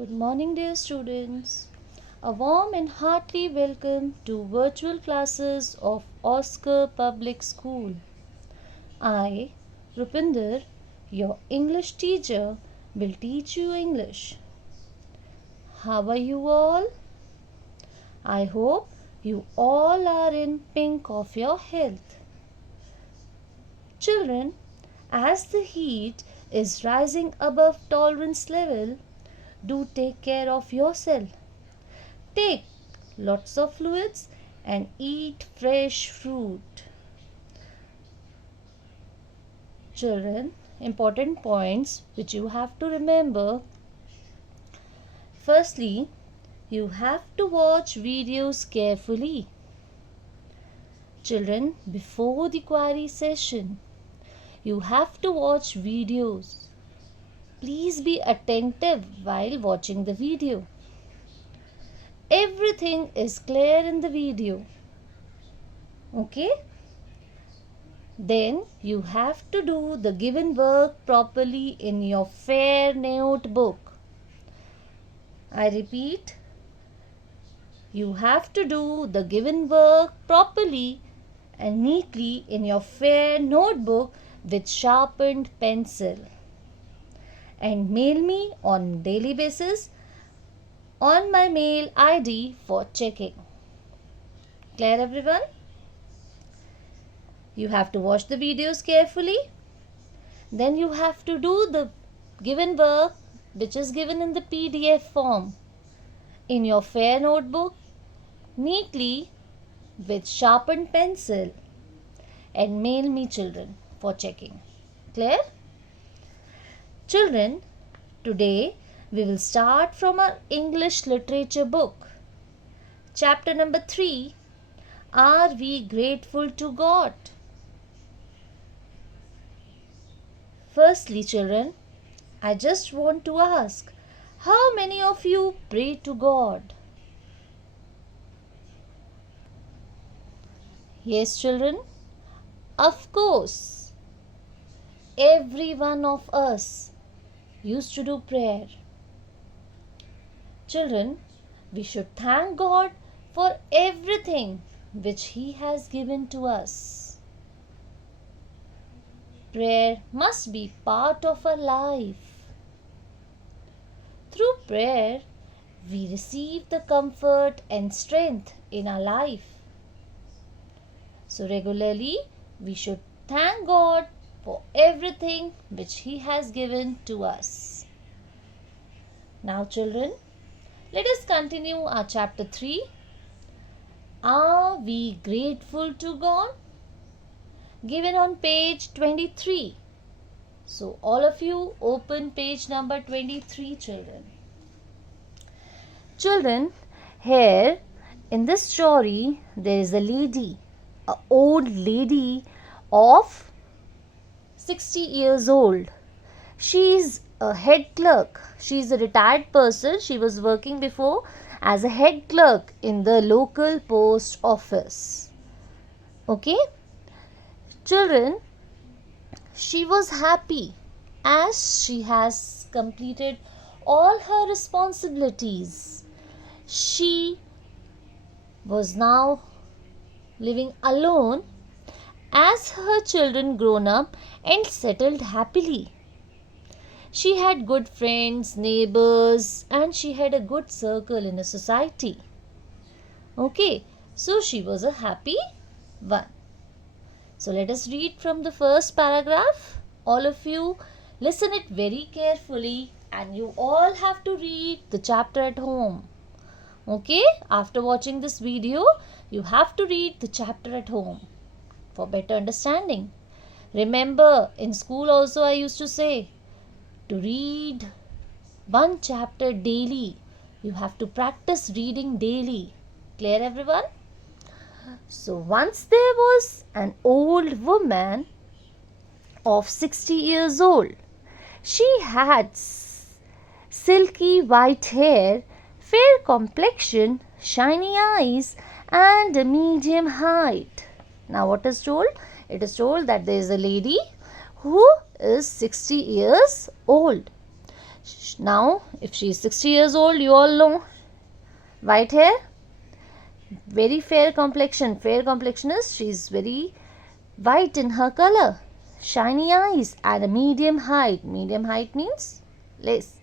Good morning, dear students. A warm and hearty welcome to virtual classes of Oscar Public School. I, Rupinder, your English teacher, will teach you English. How are you all? I hope you all are in pink of your health. Children, as the heat is rising above tolerance level, do take care of yourself. Take lots of fluids and eat fresh fruit. Children, important points which you have to remember. Firstly, you have to watch videos carefully. Children, before the query session, you have to watch videos. Please be attentive while watching the video. Everything is clear in the video. Okay? Then you have to do the given work properly in your fair notebook. I repeat, you have to do the given work properly and neatly in your fair notebook with sharpened pencil. And mail me on daily basis on my mail ID for checking. Clear, everyone? You have to watch the videos carefully. Then you have to do the given work which is given in the PDF form in your fair notebook neatly with sharpened pencil and mail me, children, for checking. Clear? Children, today we will start from our English literature book. Chapter number 3, Are We Grateful to God? Firstly, children, I just want to ask, how many of you pray to God? Yes, children, of course. Every one of us used to do prayer. Children, we should thank God for everything which He has given to us. Prayer must be part of our life. Through prayer, we receive the comfort and strength in our life. So regularly, we should thank God for everything which He has given to us. Now, children, let us continue our chapter 3. Are we grateful to God? Given on page 23. So, all of you open page number 23, children. Children, here in this story, there is a lady, an old lady of 60 years old. She is a head clerk. She is a retired person. She was working before as a head clerk in the local post office. Okay? Children, she was happy as she has completed all her responsibilities. She was now living alone as her children grown up and settled happily. She had good friends, neighbors, and she had a good circle in a society. Okay, so she was a happy one. So let us read from the first paragraph. All of you listen it very carefully and you all have to read the chapter at home. Okay, after watching this video, you have to read the chapter at home for better understanding. Remember, in school also I used to say, to read one chapter daily. You have to practice reading daily. Clear, everyone? So once there was an old woman of 60 years old. She had silky white hair, fair complexion, shiny eyes and a medium height. Now what is told? It is told that there is a lady who is 60 years old. Now, if she is 60 years old, you all know, white hair, very fair complexion. Fair complexion is she is very white in her color, shiny eyes, and a medium height. Medium height means less.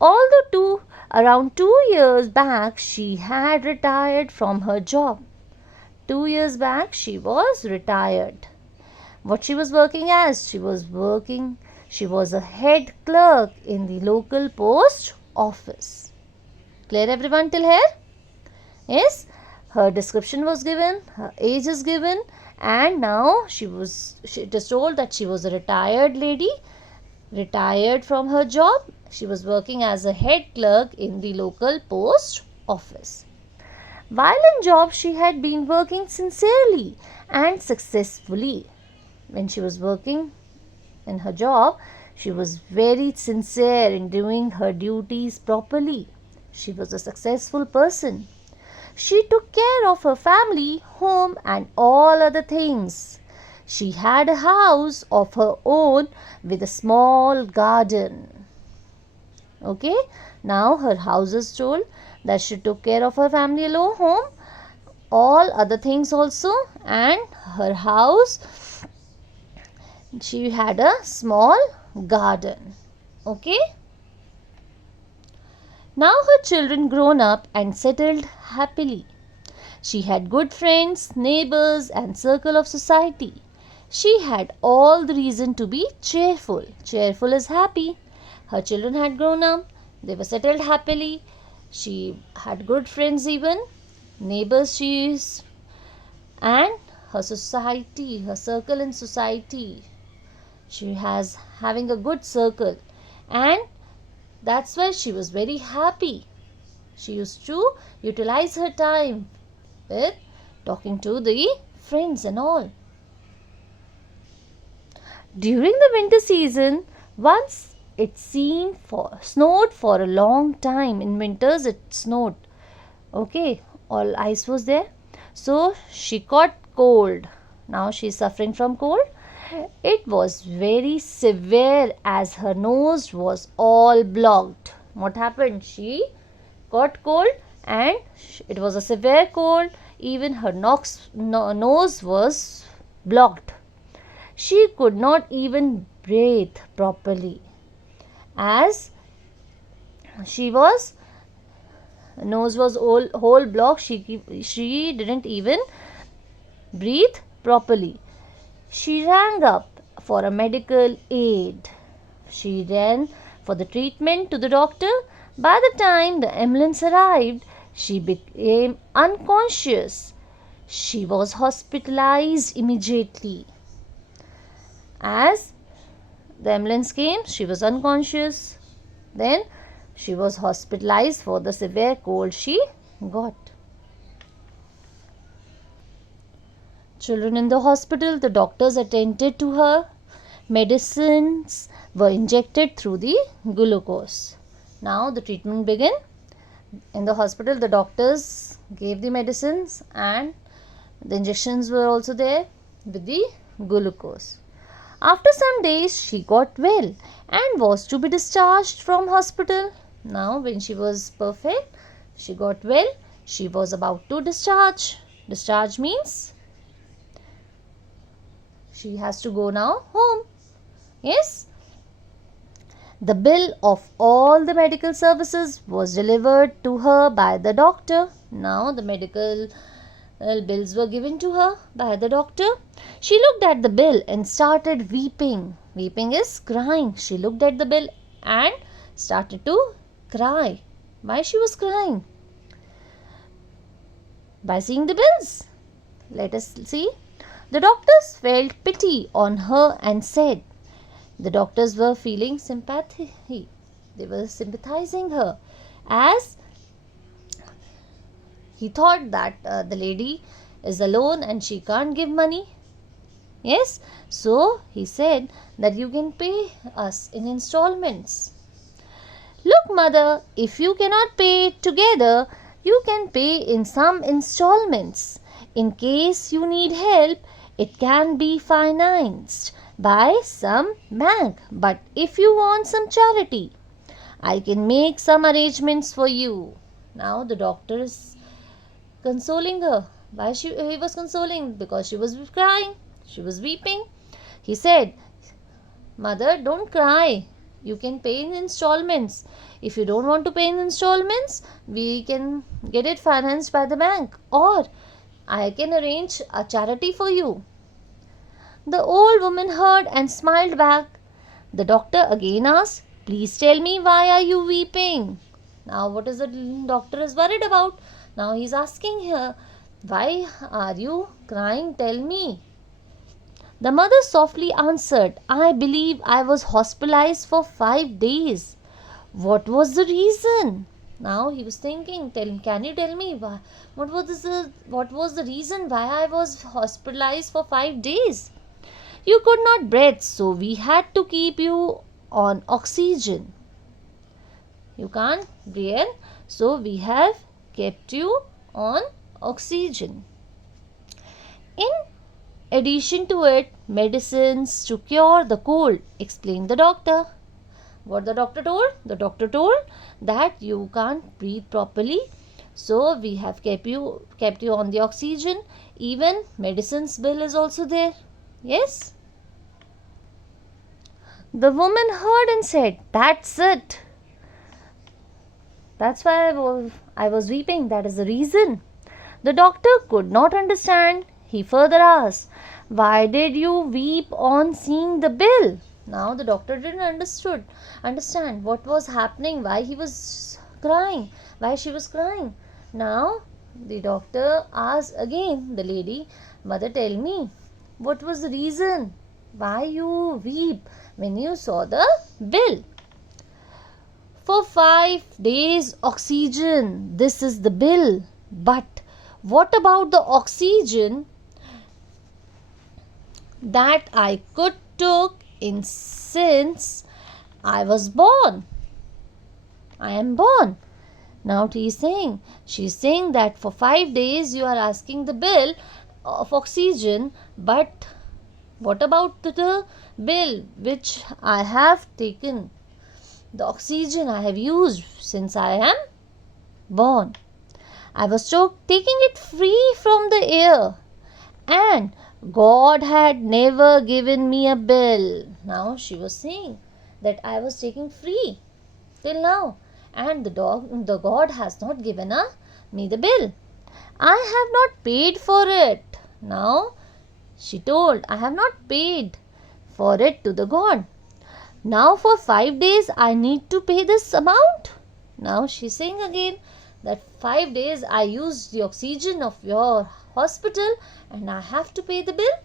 Although around 2 years back, she had retired from her job. 2 years back, she was retired. What she was working as? She was a head clerk in the local post office. Clear everyone till here? Yes, her description was given, her age is given, and now it is told that she was a retired lady, retired from her job. She was working as a head clerk in the local post office. While in job, she had been working sincerely and successfully. When she was working in her job, she was very sincere in doing her duties properly. She was a successful person. She took care of her family, home, and all other things. She had a house of her own with a small garden. Okay, now her house is told that she took care of her family alone, home, all other things also, and her house, she had a small garden. Okay. Now her children grown up and settled happily. She had good friends, neighbors, and circle of society. She had all the reason to be cheerful. Cheerful is happy. Her children had grown up. They were settled happily. She had good friends even. Neighbors she is. And her society, her circle in society. She has having a good circle. And that's why she was very happy. She used to utilize her time with talking to the friends and all. During the winter season, once it snowed for a long time. In winters it snowed. Okay, all ice was there. So she caught cold. Now she is suffering from cold. It was very severe as her nose was all blocked. What happened? She got cold and it was a severe cold. Even her nose was blocked. She could not even breathe properly as nose was whole blocked. She didn't even breathe properly. She rang up for a medical aid. She ran for the treatment to the doctor. By the time the ambulance arrived, she became unconscious. She was hospitalized immediately. As the ambulance came, she was unconscious. Then she was hospitalized for the severe cold she got. Children in the hospital, the doctors attended to her. Medicines were injected through the glucose. Now the treatment began. In the hospital, the doctors gave the medicines and the injections were also there with the glucose. After some days, she got well and was to be discharged from hospital. Now, when she was perfect, she got well, she was about to discharge. Discharge means she has to go now home. Yes. The bill of all the medical services was delivered to her by the doctor. Now the medical bills were given to her by the doctor. She looked at the bill and started weeping. Weeping is crying. She looked at the bill and started to cry. Why she was crying? By seeing the bills. Let us see. The doctors felt pity on her and said, the doctors were feeling sympathy. They were sympathizing her as he thought that the lady is alone and she can't give money. Yes, so he said that you can pay us in installments. Look, mother, if you cannot pay together, you can pay in some installments. In case you need help, it can be financed by some bank. But if you want some charity, I can make some arrangements for you. Now the doctor is consoling her. Why he was consoling? Because she was crying. She was weeping. He said, Mother, don't cry. You can pay in installments. If you don't want to pay in installments, we can get it financed by the bank, or I can arrange a charity for you. The old woman heard and smiled back. The doctor again asked, Please tell me, why are you weeping? Now what is the doctor is worried about? Now he is asking her, Why are you crying? Tell me. The mother softly answered, I believe I was hospitalized for 5 days. What was the reason? Now he was thinking, can you tell me why, what was the reason why I was hospitalized for 5 days? You could not breathe, so we had to keep you on oxygen. You can't breathe, so we have kept you on oxygen. In addition to it, medicines to cure the cold, explained the doctor. What the doctor told? The doctor told that you can't breathe properly, so we have kept you on the oxygen. Even medicines bill is also there. Yes. The woman heard and said, That's it. That's why I was weeping. That is the reason. The doctor could not understand. He further asked, Why did you weep on seeing the bill? Now the doctor didn't understand what was happening, why he was crying, why she was crying. Now the doctor asked again the lady, Mother, tell me, what was the reason why you weep when you saw the bill? For 5 days oxygen, this is the bill. But what about the oxygen that I could took in since I was born? I am born. Now she's saying that for 5 days you are asking the bill of oxygen, but what about the bill which I have taken? The oxygen I have used since I am born. I was taking it free from the air, and God had never given me a bill. Now she was saying that I was taking free till now, and the God has not given me the bill. I have not paid for it. Now she told, I have not paid for it to the God. Now for 5 days I need to pay this amount. Now she's saying again that 5 days I used the oxygen of your hospital and I have to pay the bill.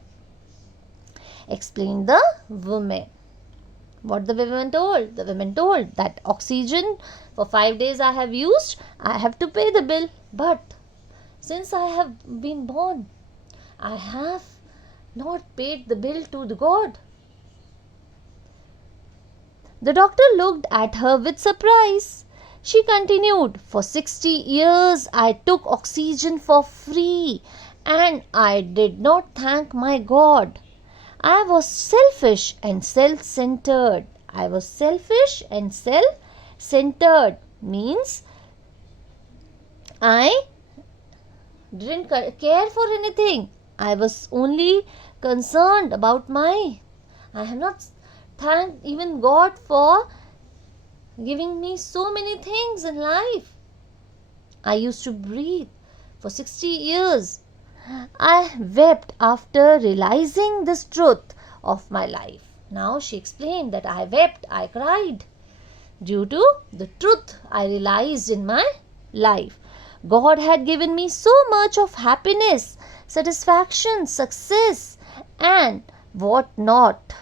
Explained the woman. What the women told? The women told that oxygen for 5 days I have used, I have to pay the bill. But since I have been born, I have not paid the bill to the God. The doctor looked at her with surprise. She continued, For 60 years I took oxygen for free and I did not thank my God. I was selfish and self-centered. I was selfish and self-centered means I didn't care for anything. I was only concerned about I have not thanked even God for giving me so many things in life. I used to breathe for 60 years. I wept after realizing this truth of my life. Now she explained that I wept, I cried due to the truth I realized in my life. God had given me so much of happiness, satisfaction, success, and what not.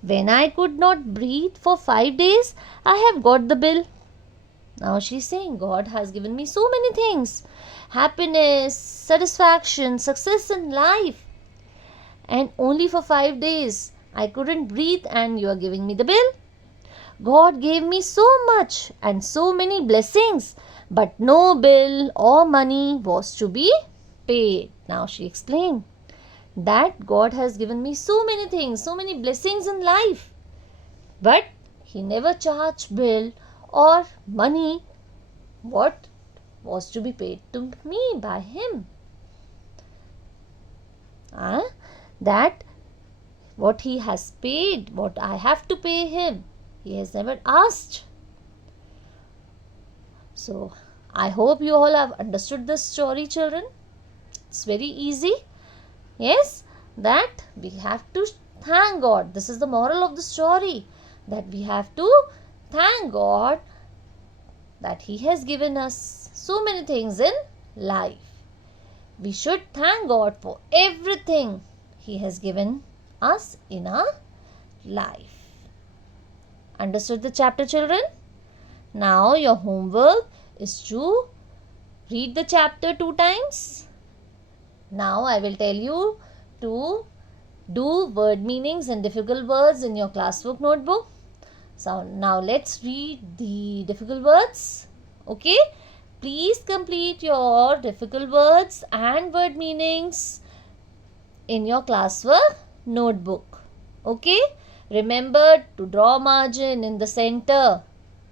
When I could not breathe for 5 days, I have got the bill. Now she's saying God has given me so many things. Happiness, satisfaction, success in life. And only for 5 days I couldn't breathe and you are giving me the bill. God gave me so much and so many blessings, but no bill or money was to be paid. Now she explained that God has given me so many things, so many blessings in life, but He never charged bill or money what was to be paid to me by him. That what he has paid, what I have to pay him, he has never asked. So, I hope you all have understood this story, children. It's very easy. Yes, that we have to thank God. This is the moral of the story, that we have to thank God that He has given us so many things in life. We should thank God for everything He has given us in our life. Understood the chapter, children? Now your homework is to read the chapter 2 times. Now I will tell you to do word meanings and difficult words in your classwork notebook. So now let's read the difficult words. Okay? Please complete your difficult words and word meanings in your classwork notebook. Okay? Remember to draw margin in the center.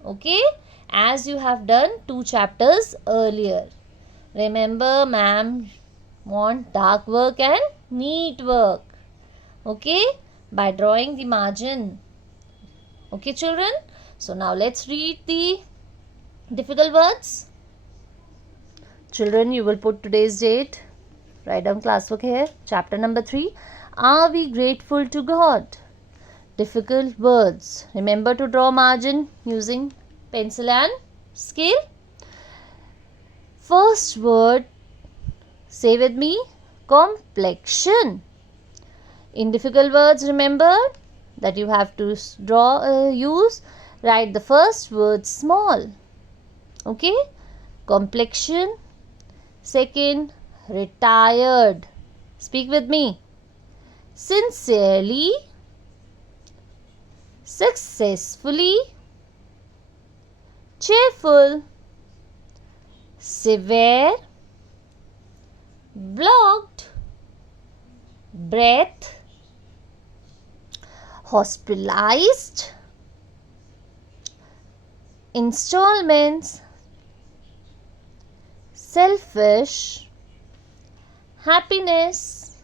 Okay? As you have done 2 chapters earlier. Remember, ma'am want dark work and neat work. Okay? By drawing the margin. Okay, children? So now let's read the difficult words. Children, you will put today's date. Write down classwork here. Chapter number 3. Are we grateful to God? Difficult words. Remember to draw margin using pencil and scale. First word, say with me, complexion. In difficult words, remember that you have to write the first word small. Okay? Complexion. Second, retired. Speak with me. Sincerely, successfully, cheerful, severe, blocked, breath, hospitalized, installments, selfish, happiness,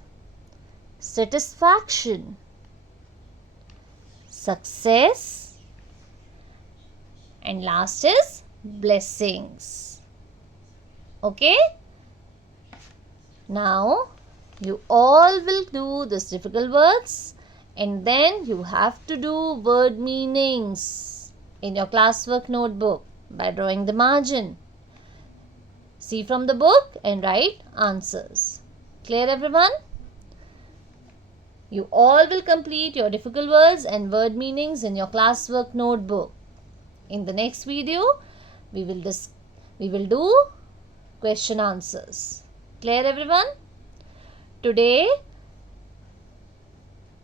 satisfaction, success, and last is blessings. Okay? Now you all will do this difficult words and then you have to do word meanings in your classwork notebook by drawing the margin. See from the book and write answers. Clear, everyone? You all will complete your difficult words and word meanings in your classwork notebook. In the next video, we will do question answers. Clear, everyone? Today,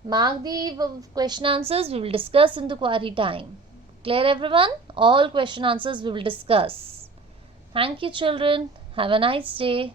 mark the question answers we will discuss in the query time. Clear, everyone? All question answers we will discuss. Thank you, children. Have a nice day.